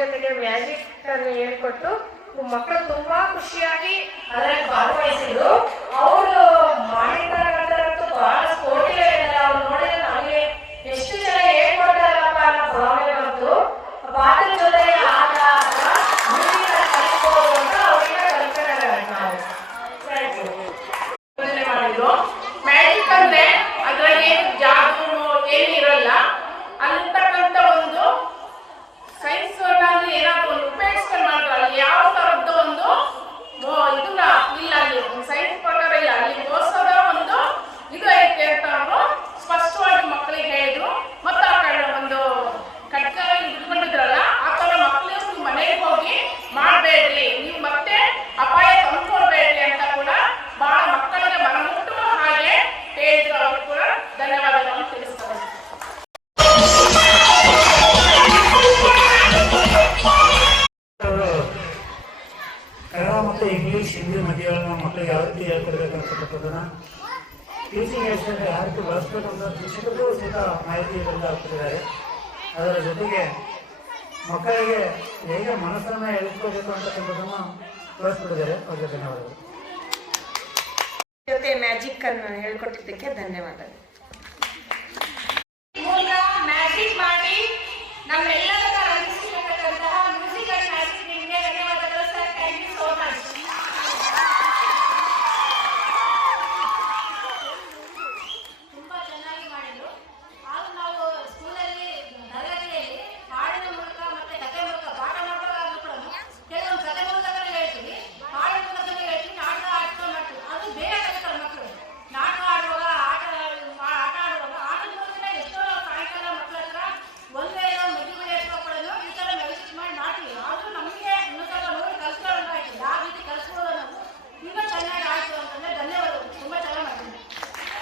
ಜೊತೆಗೆ ಮ್ಯಾಜಿಕ್ ಅನ್ನು ಹೇಳ್ಕೊಟ್ಟು ಮಕ್ಕಳು ತುಂಬಾ ಖುಷಿಯಾಗಿ ಅದರಲ್ಲಿ ಭಾಗವಹಿಸಿದ್ರು. ಅವರು ಮಾಡಿದಂತೂ ಬಹಳ ಸ್ಫೋಟಿಗಳಿದ್ದಾರೆ. ಅವ್ರು ನೋಡಿದ್ರೆ ನಮಗೆ ಎಷ್ಟು ಜನ ಹೇಳ್ಕೊಡ್ತಾರಪ್ಪ ಅನ್ನೋ ಭಾವನೆ ಬಂತು. ಪಾಠದ ಜೊತೆಗೆ ಆಟ ಕಲಿಸ್ಬೋದು ಅಂತ ಅವ್ರಿಗೆ ಕಲ್ಪನೆ ನಾವು ಮಾಡಿದ್ರು. ಮ್ಯಾಜಿಕ್ ಅಂದ್ರೆ ಅದ್ರಲ್ಲಿ ಜಾದು ಏನಿರಲ್ಲ ಅಂತಕ್ಕಂಥ ಒಂದು ಸೈನ್ಸ್ ಏನಾದ್ರು ಒಂದು ಉಪಯೋಗಿಸ್ಕೊಂಡು ಮಾಡ್ತಾರೆ. ಯಾವ ತರದ್ದು ಒಂದು ಇದನ್ನ ಇಲ್ಲ, ಅಲ್ಲಿ ಸೈನ್ಸ್ ಪ್ರಕಾರ ಇಲ್ಲ, ಅಲ್ಲಿ ಮೋಸದ ಒಂದು ಇದು ಐತೆ ಅಂತ ಅವರು ಸ್ಪಷ್ಟವಾಗಿ ಮಕ್ಕಳಿಗೆ ಹೇಳಿದ್ರು. ಮತ್ತು ಆ ಕಡೆ ಒಂದು ಕಡ್ಕ ಇಟ್ಕೊಂಡಿದ್ರಲ್ಲ, ಆ ಥರ ಮಕ್ಕಳಿಗೆ ನೀವು ಮನೆಗೆ ಹೋಗಿ ಮಾಡಬೇಡ್ರಿ, ನೀವು ಮತ್ತೆ ಅಪಾಯ ತಂದ್ಕೊಡ್ಬೇಡ್ರಿ ಅಂತ ಕೂಡ ಬಹಳ ಮಕ್ಕಳಿಗೆ ಮನಮುಟ್ಟುವ ಹಾಗೆ ಹೇಳಿದ್ರು. ಅವರು ಕೂಡ ಧನ್ಯವಾದಗಳನ್ನು ತಿಳಿಸ್ತಾರೆ. ಕನ್ನಡ ಮತ್ತು ಇಂಗ್ಲೀಷ್ ಹಿಂದಿ ಮಧ್ಯಗಳನ್ನು ಮಕ್ಕಳಿಗೆ ಯಾವ ರೀತಿ ಹೇಳ್ಕೊಡ್ಬೇಕಂತಕ್ಕಂಥದ್ದನ್ನು ಟೀಚಿಂಗ್ ಏಡ್ಸ್ನಲ್ಲಿ ಯಾವ ರೀತಿ ಬಳಸಬೇಕು ಅಂತ ಶಿಕ್ಷಕರು ಸಹಿತ ಮಾಹಿತಿಯನ್ನು ಹಾಕ್ತಿದ್ದಾರೆ. ಅದರ ಜೊತೆಗೆ ಮಕ್ಕಳಿಗೆ ಹೇಗೆ ಮನಸ್ಸನ್ನು ಎಳೆಸ್ಕೋಬೇಕು ಅಂತಕ್ಕಂಥದ್ದನ್ನು ತೋರಿಸ್ಬಿಟ್ಟಿದ್ದಾರೆ. ಅವರಿಗೆ ಧನ್ಯವಾದಗಳು. ಜೊತೆ ಮ್ಯಾಜಿಕ್ ಅನ್ನು ಹೇಳ್ಕೊಟ್ಟಿದ್ದಕ್ಕೆ ಧನ್ಯವಾದಗಳು. ಮ್ಯಾಜಿಕ್ ಮಾಡಿ ನಮ್ಮೆಲ್ಲರ